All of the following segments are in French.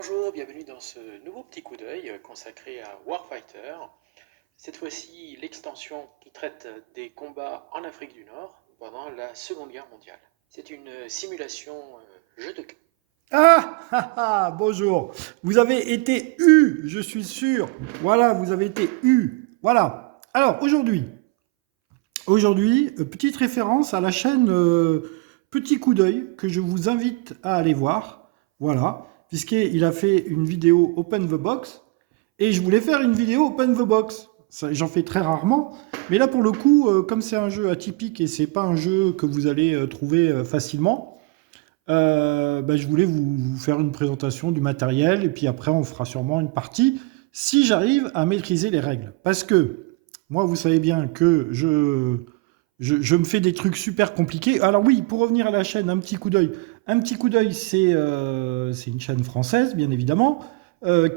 Bonjour, bienvenue dans ce nouveau petit coup d'œil consacré à Warfighter. Cette fois-ci, l'extension qui traite des combats en Afrique du Nord pendant la Seconde Guerre mondiale. C'est une simulation jeu de... Bonjour. Vous avez été eu, je suis sûr. Voilà, vous avez été eu. Voilà. Alors, aujourd'hui, petite référence à la chaîne Petit Coup d'œil que je vous invite à aller voir. Voilà, puisqu'il a fait une vidéo Open the Box et je voulais faire une vidéo Open the Box. J'en fais très rarement, mais là pour le coup, comme c'est un jeu atypique et c'est pas un jeu que vous allez trouver facilement, je voulais vous faire une présentation du matériel et puis après on fera sûrement une partie si j'arrive à maîtriser les règles. Parce que moi, vous savez bien que je me fais des trucs super compliqués. Alors oui, pour revenir à la chaîne, un petit coup d'œil. Un petit coup d'œil, c'est une chaîne française, bien évidemment,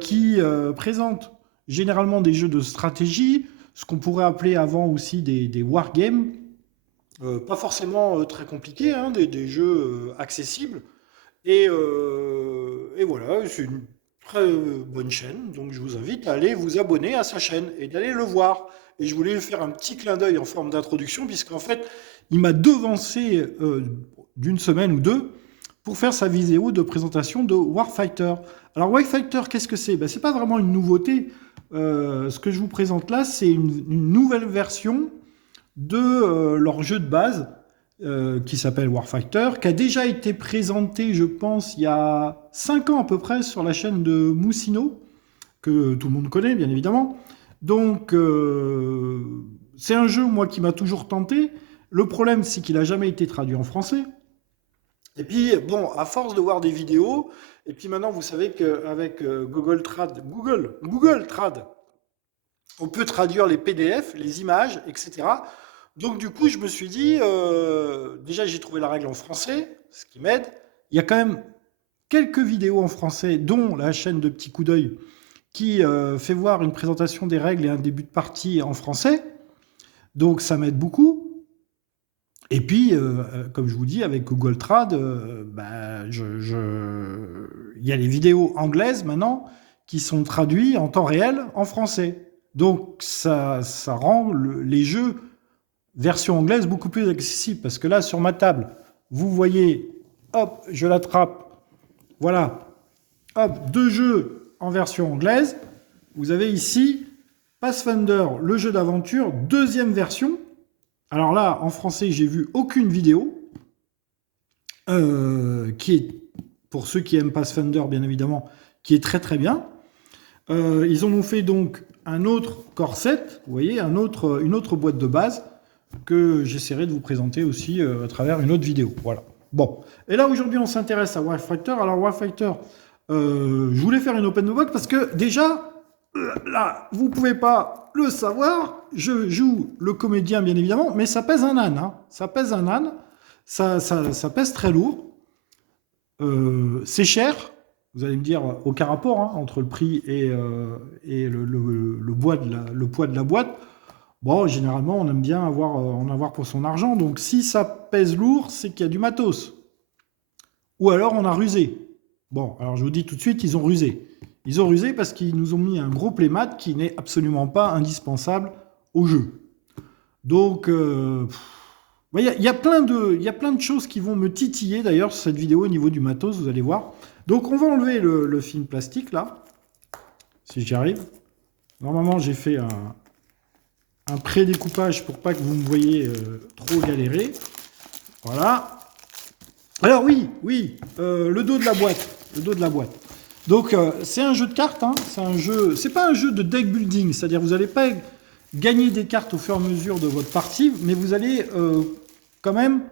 qui présente généralement des jeux de stratégie, ce qu'on pourrait appeler avant aussi des wargames. Pas forcément très compliqués, hein, des jeux accessibles. Et voilà, c'est une très bonne chaîne, donc je vous invite à aller vous abonner à sa chaîne et d'aller le voir. Et je voulais lui faire un petit clin d'œil en forme d'introduction, puisqu'en fait, il m'a devancé d'une semaine ou deux pour faire sa vidéo de présentation de Warfighter. Alors Warfighter, qu'est-ce que c'est? C'est pas vraiment une nouveauté. Ce que je vous présente là, c'est une nouvelle version de leur jeu de base qui s'appelle Warfighter, qui a déjà été présenté, je pense, il y a 5 ans à peu près sur la chaîne de Moussino, que tout le monde connaît, bien évidemment. Donc, c'est un jeu, moi, qui m'a toujours tenté. Le problème, c'est qu'il n'a jamais été traduit en français. Et puis, bon, à force de voir des vidéos, et puis maintenant, vous savez qu'avec Google Trad, on peut traduire les PDF, les images, etc. Donc du coup, je me suis dit, déjà j'ai trouvé la règle en français, ce qui m'aide. Il y a quand même quelques vidéos en français, dont la chaîne de Petit Coup d'œil, qui fait voir une présentation des règles et un début de partie en français. Donc ça m'aide beaucoup. Et puis, comme je vous dis, avec Google Trad, il y a les vidéos anglaises maintenant qui sont traduites en temps réel en français. Donc ça rend les jeux version anglaise beaucoup plus accessible. Parce que là, sur ma table, vous voyez, hop, je l'attrape. Voilà, hop, 2 jeux en version anglaise. Vous avez ici Pathfinder, le jeu d'aventure, deuxième version. Alors là, en français, j'ai vu aucune vidéo, qui est, pour ceux qui aiment Pathfinder, bien évidemment, qui est très très bien. Ils en ont fait donc un autre corset, vous voyez, une autre boîte de base, que j'essaierai de vous présenter aussi à travers une autre vidéo. Voilà. Bon. Et là, aujourd'hui, on s'intéresse à Warfighter. Alors, Warfighter, je voulais faire une open box parce que déjà, là, vous pouvez pas le savoir, je joue le comédien, bien évidemment, mais ça pèse un âne. Hein. Ça pèse un âne. Ça pèse très lourd. C'est cher. Vous allez me dire, aucun rapport hein, entre le prix et le poids de la boîte. Bon, généralement, on aime bien en avoir pour son argent. Donc, si ça pèse lourd, c'est qu'il y a du matos. Ou alors, on a rusé. Bon, alors je vous dis tout de suite, ils ont rusé. Ils ont rusé parce qu'ils nous ont mis un gros playmat qui n'est absolument pas indispensable au jeu. Donc, y a plein de choses qui vont me titiller d'ailleurs sur cette vidéo au niveau du matos, vous allez voir. Donc, on va enlever le film plastique là, si j'y arrive. Normalement, j'ai fait un pré-découpage pour pas que vous me voyez trop galérer. Voilà. Alors oui, le dos de la boîte. Le dos de la boîte. Donc c'est un jeu de cartes, hein, c'est pas un jeu de deck building, c'est-à-dire vous n'allez pas gagner des cartes au fur et à mesure de votre partie, mais vous allez quand même,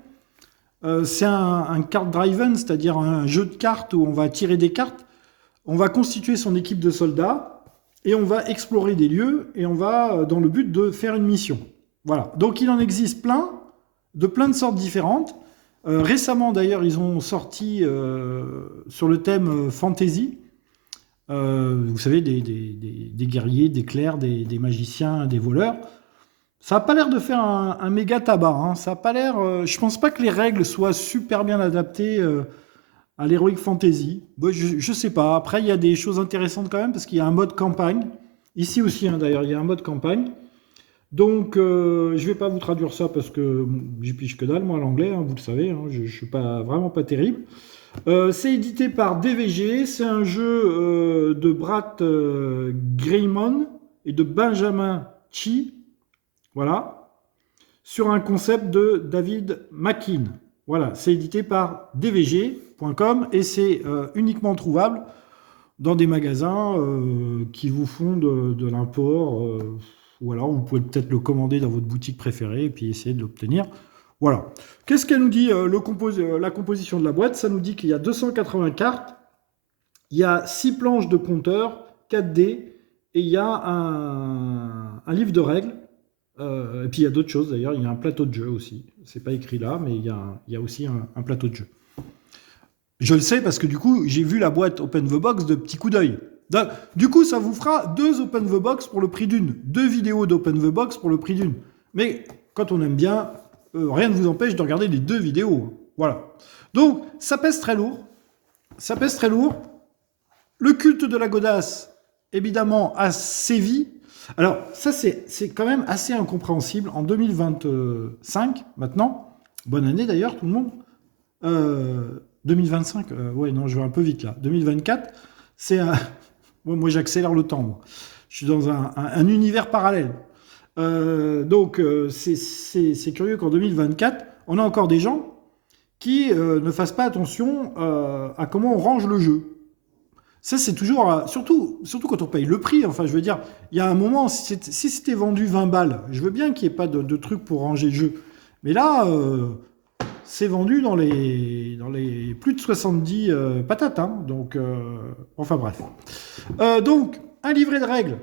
c'est un card driven, c'est-à-dire un jeu de cartes où on va tirer des cartes, on va constituer son équipe de soldats et on va explorer des lieux et on va dans le but de faire une mission. Voilà. Donc il en existe plein de sortes différentes. Récemment, d'ailleurs, ils ont sorti sur le thème fantasy. Vous savez, des guerriers, des clercs, des magiciens, des voleurs. Ça n'a pas l'air de faire un méga tabac. Hein. Ça a pas l'air. Je pense pas que les règles soient super bien adaptées à l'Heroic Fantasy. Bon, je sais pas. Après, il y a des choses intéressantes quand même parce qu'il y a un mode campagne. Ici aussi, hein, d'ailleurs, il y a un mode campagne. Donc, je vais pas vous traduire ça parce que j'y pige que dalle, moi, l'anglais, hein, vous le savez. Hein, je suis pas, vraiment pas terrible. C'est édité par DVG. C'est un jeu de Brad Greymon et de Benjamin Chi. Voilà. Sur un concept de David McKean. Voilà. C'est édité par dvg.com et c'est uniquement trouvable dans des magasins qui vous font de l'import. Ou alors vous pouvez peut-être le commander dans votre boutique préférée et puis essayer de l'obtenir. Voilà. Qu'est-ce qu'elle nous dit la composition de la boîte? Ça nous dit qu'il y a 280 cartes, il y a 6 planches de compteur, 4D, et il y a un livre de règles. Et puis il y a d'autres choses d'ailleurs, il y a un plateau de jeu aussi. C'est pas écrit là, mais il y a aussi un plateau de jeu. Je le sais parce que du coup, j'ai vu la boîte Open the Box de petit coup d'œil. Du coup, ça vous fera 2 Open the Box pour le prix d'une. 2 vidéos d'Open the Box pour le prix d'une. Mais quand on aime bien, rien ne vous empêche de regarder les 2 vidéos. Voilà. Donc, ça pèse très lourd. Ça pèse très lourd. Le culte de la godasse, évidemment, a sévi. Alors, ça, c'est quand même assez incompréhensible. En 2025, maintenant, bonne année d'ailleurs, tout le monde. 2025, ouais, non, je vais un peu vite là. 2024, c'est un... moi, j'accélère le temps. Moi. Je suis dans un univers parallèle. Donc, c'est curieux qu'en 2024, on a encore des gens qui ne fassent pas attention à comment on range le jeu. Ça, c'est toujours... surtout quand on paye le prix. Enfin, je veux dire, il y a un moment, si c'était vendu 20 balles, je veux bien qu'il n'y ait pas de truc pour ranger le jeu. Mais là... c'est vendu dans les plus de 70 patates. Hein, donc, enfin bref. Donc, un livret de règles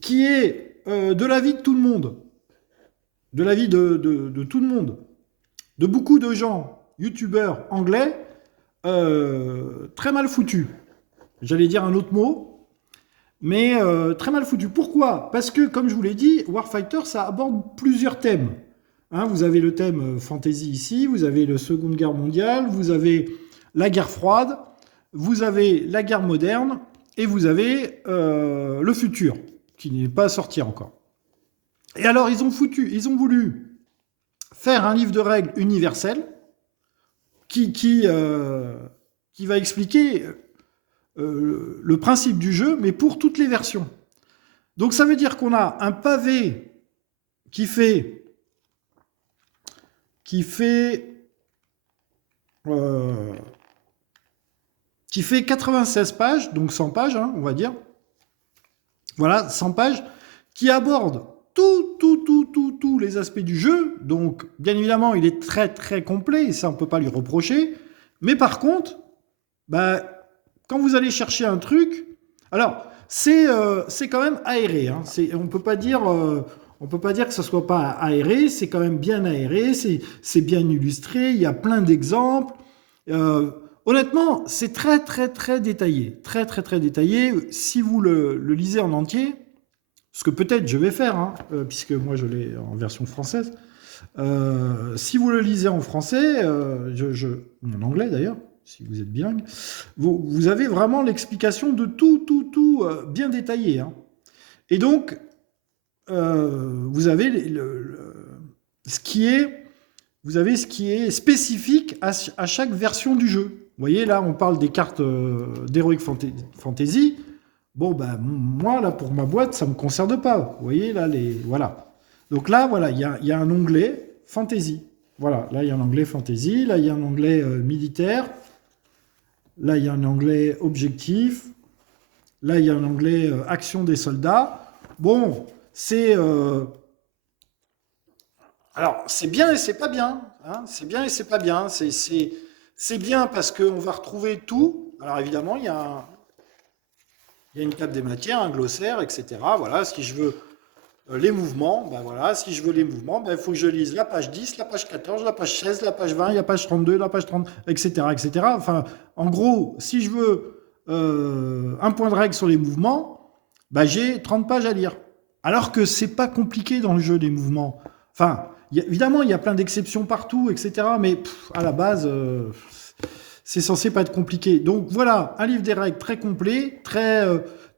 qui est de l'avis de tout le monde. De l'avis de tout le monde. De beaucoup de gens, youtubeurs anglais, très mal foutus. J'allais dire un autre mot, mais très mal foutus. Pourquoi? Parce que, comme je vous l'ai dit, Warfighter, ça aborde plusieurs thèmes. Hein, vous avez le thème fantasy ici, vous avez la Seconde Guerre mondiale, vous avez la guerre froide, vous avez la guerre moderne et vous avez le futur, qui n'est pas sorti encore. Et alors, ils ont voulu faire un livre de règles universel qui va expliquer le principe du jeu, mais pour toutes les versions. Donc, ça veut dire qu'on a un pavé qui fait 96 pages, donc 100 pages, hein, on va dire. Voilà, 100 pages, qui aborde tous les aspects du jeu. Donc, bien évidemment, il est très, très complet, et ça, on ne peut pas lui reprocher. Mais par contre, quand vous allez chercher un truc... Alors, c'est quand même aéré. Hein, on ne peut pas dire... on ne peut pas dire que ce ne soit pas aéré, c'est quand même bien aéré, c'est bien illustré, il y a plein d'exemples. Honnêtement, c'est très très très détaillé. Très très très détaillé. Si vous le lisez en entier, ce que peut-être je vais faire, hein, puisque moi je l'ai en version française, si vous le lisez en français, en anglais d'ailleurs, si vous êtes bilingue, vous avez vraiment l'explication de tout bien détaillé. Hein. Et donc, vous avez ce qui est spécifique à chaque version du jeu. Vous voyez, là, on parle des cartes d'Heroic Fantasy. Bon, moi, là, pour ma boîte, ça ne me concerne pas. Vous voyez, là, voilà. Donc là, voilà, il y a un onglet Fantasy. Voilà, là, il y a un onglet Fantasy. Là, il y a un onglet militaire. Là, il y a un onglet Objectif. Là, il y a un onglet Action des soldats. Bon... Alors, c'est bien et c'est pas bien. Hein, c'est bien et c'est pas bien. C'est bien parce qu'on va retrouver tout. Alors, évidemment, il y a une table des matières, un glossaire, etc. Voilà, si je veux les mouvements, si je veux les mouvements, il faut que je lise la page 10, la page 14, la page 16, la page 20, la page 32, la page 30, etc., etc. Enfin, en gros, si je veux un point de règle sur les mouvements, j'ai 30 pages à lire. Alors que c'est pas compliqué dans le jeu des mouvements. Enfin, évidemment, il y a plein d'exceptions partout, etc. Mais à la base, c'est censé pas être compliqué. Donc voilà, un livre des règles très complet, très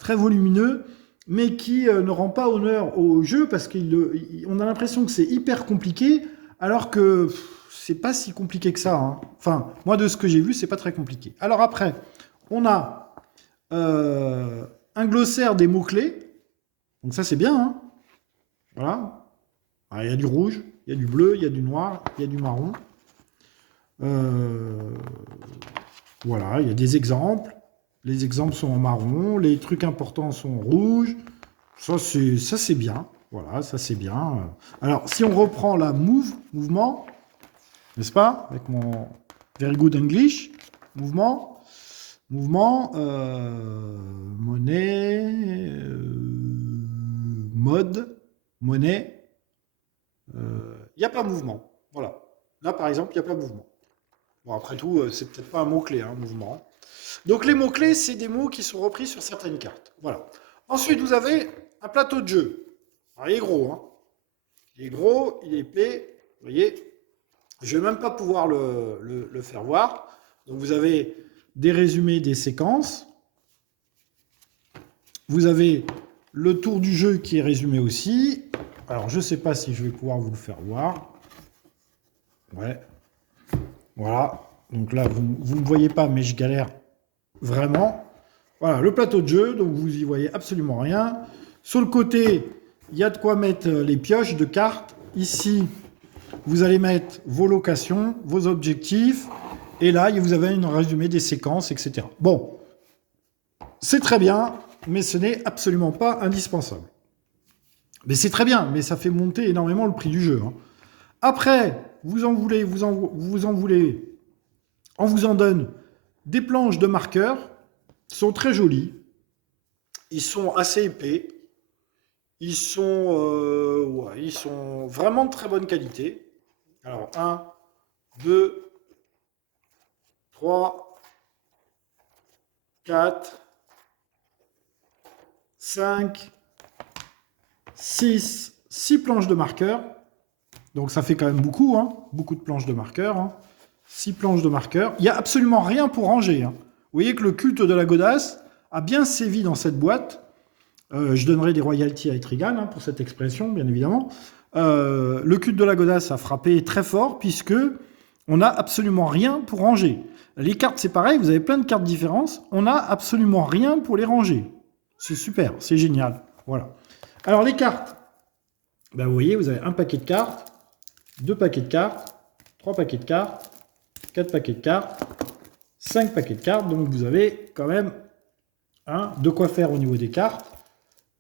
volumineux, mais qui ne rend pas honneur au jeu parce qu'on a l'impression que c'est hyper compliqué, alors que c'est pas si compliqué que ça. Hein. Enfin, moi de ce que j'ai vu, c'est pas très compliqué. Alors après, on a un glossaire des mots-clés. Donc ça c'est bien. Hein. Voilà. Alors, il y a du rouge, il y a du bleu, il y a du noir, il y a du marron. Voilà, il y a des exemples. Les exemples sont en marron, les trucs importants sont en rouge. Ça c'est bien. Voilà, ça c'est bien. Alors, si on reprend la mouvement, n'est-ce pas? Avec mon very good English, mouvement, monnaie, mode, monnaie. Il n'y a pas mouvement. Voilà. Là, par exemple, il n'y a pas mouvement. Bon, après tout, c'est peut-être pas un mot-clé, hein, mouvement. Donc les mots-clés, c'est des mots qui sont repris sur certaines cartes. Voilà. Ensuite, vous avez un plateau de jeu. Alors, il est gros, hein. Il est gros, il est épais. Vous voyez, je ne vais même pas pouvoir le faire voir. Donc vous avez des résumés des séquences. Vous avez le tour du jeu qui est résumé aussi. Alors, je ne sais pas si je vais pouvoir vous le faire voir. Ouais. Voilà. Donc là, vous ne me voyez pas, mais je galère vraiment. Voilà, le plateau de jeu. Donc, vous y voyez absolument rien. Sur le côté, il y a de quoi mettre les pioches de cartes. Ici, vous allez mettre vos locations, vos objectifs. Et là, vous avez un résumé des séquences, etc. Bon, c'est très bien, mais ce n'est absolument pas indispensable. Mais c'est très bien, mais ça fait monter énormément le prix du jeu. Hein. Après, vous en voulez, on vous en donne des planches de marqueurs, sont très jolies, ils sont assez épais, ils sont vraiment de très bonne qualité. Alors, 1, 2, 3, 4, 5, 6 planches de marqueurs. Donc ça fait quand même beaucoup, hein, beaucoup de planches de marqueurs. Hein. 6 planches de marqueurs. Il n'y a absolument rien pour ranger. Hein. Vous voyez que le culte de la godasse a bien sévi dans cette boîte. Je donnerai des royalties à Etrigan hein, pour cette expression, bien évidemment. Le culte de la godasse a frappé très fort puisque on n'a absolument rien pour ranger. Les cartes, c'est pareil, vous avez plein de cartes différentes. On n'a absolument rien pour les ranger. C'est super, c'est génial. Voilà. Alors les cartes, ben, vous voyez, vous avez un paquet de cartes, 2 paquets de cartes, 3 paquets de cartes, 4 paquets de cartes, 5 paquets de cartes. Donc vous avez quand même de quoi faire au niveau des cartes.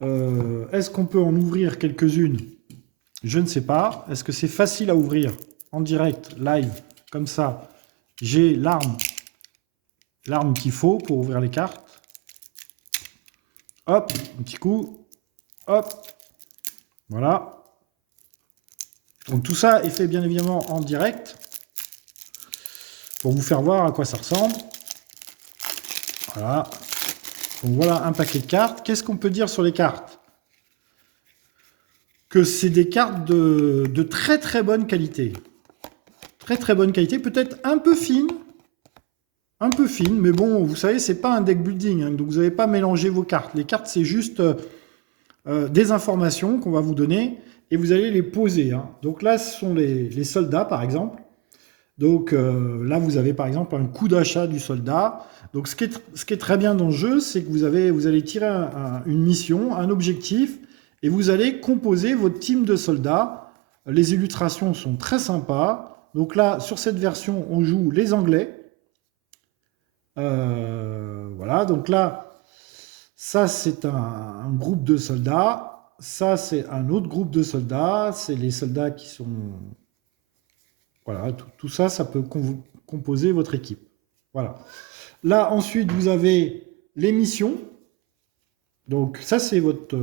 Est-ce qu'on peut en ouvrir quelques-unes? Je ne sais pas. Est-ce que c'est facile à ouvrir en direct, live, comme ça? J'ai l'arme qu'il faut pour ouvrir les cartes. Hop, un petit coup. Hop. Voilà. Donc tout ça est fait bien évidemment en direct pour vous faire voir à quoi ça ressemble. Voilà. Donc voilà un paquet de cartes. Qu'est-ce qu'on peut dire sur les cartes? Que c'est des cartes de très très bonne qualité. Très très bonne qualité, peut-être un peu fine, mais bon, vous savez, c'est pas un deck building, hein, donc vous n'avez pas mélangé vos cartes. Les cartes, c'est juste des informations qu'on va vous donner et vous allez les poser. Hein. Donc là, ce sont les soldats, par exemple. Donc là, vous avez par exemple un coup d'achat du soldat. Donc ce qui est très bien dans le jeu, c'est que vous allez tirer une mission, un objectif, et vous allez composer votre team de soldats. Les illustrations sont très sympas. Donc là, sur cette version, on joue les Anglais. Voilà, donc là, ça c'est un groupe de soldats. Ça c'est un autre groupe de soldats. C'est les soldats qui sont... Voilà, tout ça, ça peut composer votre équipe. Voilà. Là, ensuite, vous avez les missions. Donc ça, c'est votre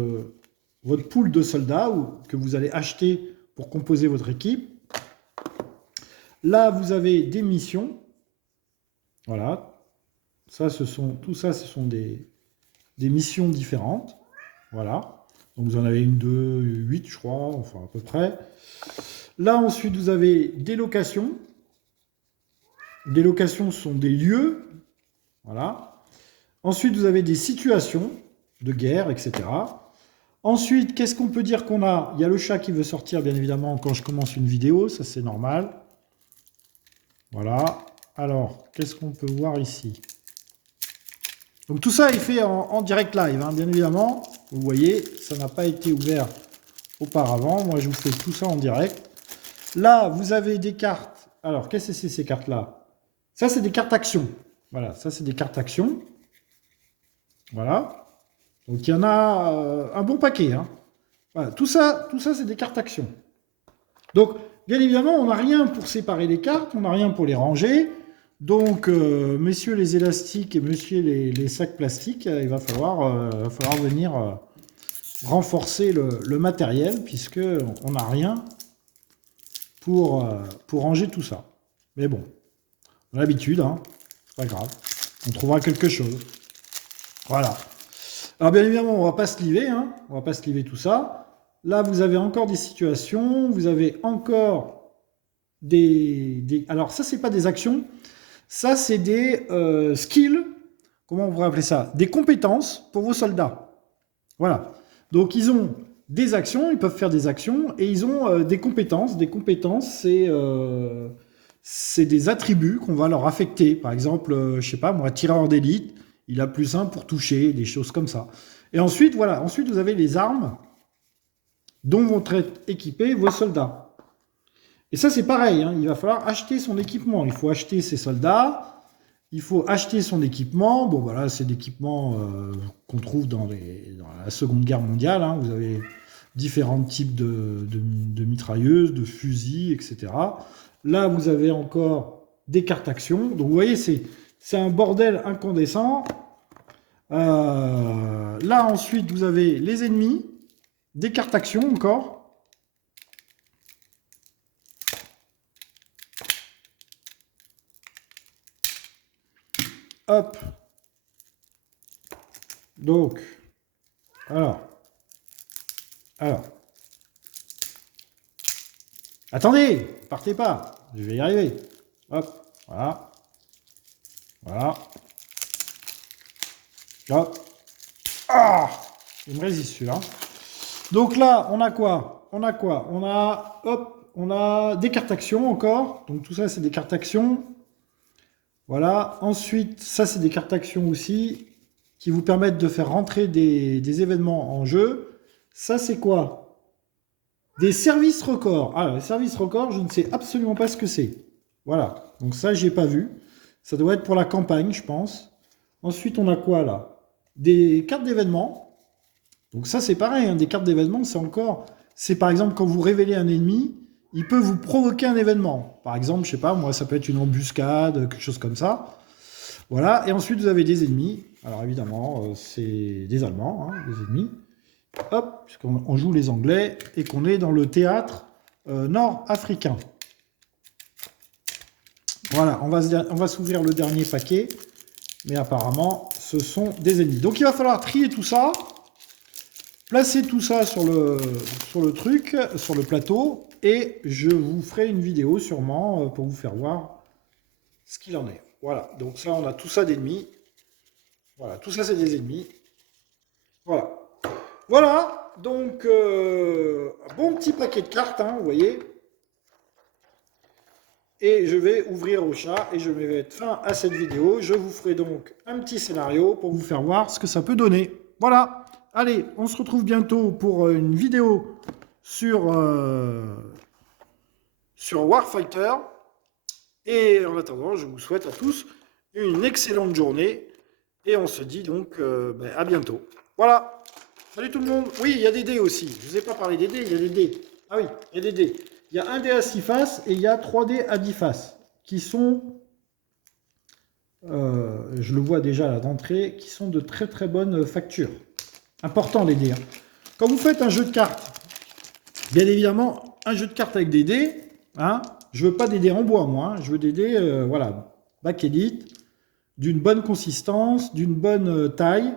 pool de soldats que vous allez acheter pour composer votre équipe. Là, vous avez des missions. Voilà. Tout ça, ce sont des missions différentes. Voilà. Donc vous en avez 1, 2, 8, je crois, enfin à peu près. Là, ensuite, vous avez des locations. Des locations sont des lieux. Voilà. Ensuite, vous avez des situations de guerre, etc. Ensuite, qu'est-ce qu'on peut dire qu'on a? Il y a le chat qui veut sortir, bien évidemment, quand je commence une vidéo. Ça, c'est normal. Voilà. Alors, qu'est-ce qu'on peut voir ici? Donc, tout ça est fait en direct live, hein, bien évidemment. Vous voyez, ça n'a pas été ouvert auparavant. Moi, je vous fais tout ça en direct. Là, vous avez des cartes. Alors, qu'est-ce que c'est ces cartes-là? Ça, c'est des cartes actions. Voilà, ça, c'est des cartes actions. Voilà. Donc, il y en a un bon paquet. Hein. Voilà, tout ça c'est des cartes actions. Donc, bien évidemment, on n'a rien pour séparer les cartes, on n'a rien pour les ranger. Donc, messieurs les élastiques et messieurs les sacs plastiques, il va falloir venir renforcer le matériel, puisqu'on n'a rien pour ranger tout ça. Mais bon, on a l'habitude, hein, c'est pas grave. On trouvera quelque chose. Voilà. Alors, bien évidemment, on va pas se liver, hein, on va pas se liver tout ça. Là, vous avez encore des situations, vous avez encore alors, ça, c'est pas des actions, ça, c'est des skills, comment on pourrait appeler ça? Des compétences pour vos soldats. Voilà. Donc, ils ont des actions, ils peuvent faire des actions, et ils ont des compétences. Des compétences, c'est des attributs qu'on va leur affecter. Par exemple, je sais pas, moi, tireur d'élite, il a +1 pour toucher, des choses comme ça. Et ensuite, voilà, ensuite, vous avez les armes dont vont être équipés vos soldats. Et ça, c'est pareil, hein, il va falloir acheter son équipement. Il faut acheter ses soldats, il faut acheter son équipement. Bon, voilà, c'est l'équipement qu'on trouve dans la Seconde Guerre mondiale. Hein. Vous avez différents types de mitrailleuses, de fusils, etc. Là, vous avez encore des cartes actions. Donc, vous voyez, c'est un bordel incandescent. Là, ensuite, vous avez les ennemis, des cartes actions encore. Hop. Donc, alors. Attendez, partez pas, je vais y arriver. Hop, voilà. Voilà. Hop. Ah, il me résiste celui-là. Donc là, on a quoi? On a, hop, on a des cartes actions encore. Donc tout ça, c'est des cartes actions. Voilà. Ensuite, ça, c'est des cartes actions aussi qui vous permettent de faire rentrer des événements en jeu. Ça, c'est quoi? Des services records. Ah, les services records, je ne sais absolument pas ce que c'est. Voilà. Donc ça, je n'ai pas vu. Ça doit être pour la campagne, je pense. Ensuite, on a quoi là? Des cartes d'événements. Donc ça, c'est pareil. Hein, des cartes d'événements, c'est par exemple quand vous révélez un ennemi, il peut vous provoquer un événement. Par exemple, je sais pas, moi, ça peut être une embuscade, quelque chose comme ça. Voilà. Et ensuite, vous avez des ennemis. Alors évidemment, c'est des Allemands, hein, des ennemis. Hop, puisqu'on joue les Anglais et qu'on est dans le théâtre nord-africain. Voilà, on va s'ouvrir le dernier paquet. Mais apparemment, ce sont des ennemis. Donc il va falloir trier tout ça. Placer tout ça sur le truc, sur le plateau. Et je vous ferai une vidéo sûrement pour vous faire voir ce qu'il en est. Voilà, donc ça, on a tout ça d'ennemis. Voilà, tout ça, c'est des ennemis. Voilà. Voilà, donc, un bon petit paquet de cartes, hein, vous voyez. Et je vais ouvrir au chat et je vais mettre fin à cette vidéo. Je vous ferai donc un petit scénario pour vous faire voir ce que ça peut donner. Voilà. Allez, on se retrouve bientôt pour une vidéo sur Warfighter. Et en attendant, je vous souhaite à tous une excellente journée. Et on se dit donc à bientôt. Voilà. Salut tout le monde. Oui, il y a des dés aussi. Je ne vous ai pas parlé des dés, il y a des dés. Ah oui, il y a des dés. Il y a un dé à 6 faces et il y a 3 dés à 10 faces qui sont, je le vois déjà là d'entrée, qui sont de très très bonne facture. Important les dés. Hein. Quand vous faites un jeu de cartes, bien évidemment, un jeu de cartes avec des dés, hein, je veux pas des dés en bois moi, hein, je veux des dés, voilà, bakélite, d'une bonne consistance, d'une bonne taille,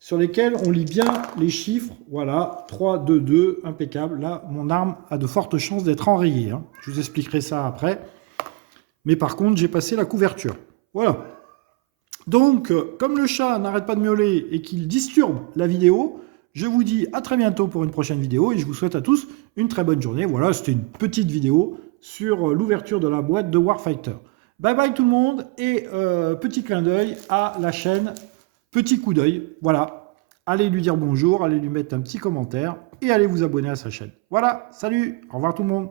sur lesquels on lit bien les chiffres. Voilà, 3, 2, 2, impeccable. Là, mon arme a de fortes chances d'être enrayée. Hein. Je vous expliquerai ça après. Mais par contre, j'ai passé la couverture. Voilà. Donc, comme le chat n'arrête pas de miauler et qu'il disturbe la vidéo, je vous dis à très bientôt pour une prochaine vidéo et je vous souhaite à tous une très bonne journée. Voilà, c'était une petite vidéo sur l'ouverture de la boîte de Warfighter. Bye bye tout le monde et petit clin d'œil à la chaîne Petit Coup d'œil. Voilà, allez lui dire bonjour, allez lui mettre un petit commentaire et allez vous abonner à sa chaîne. Voilà, salut, au revoir tout le monde.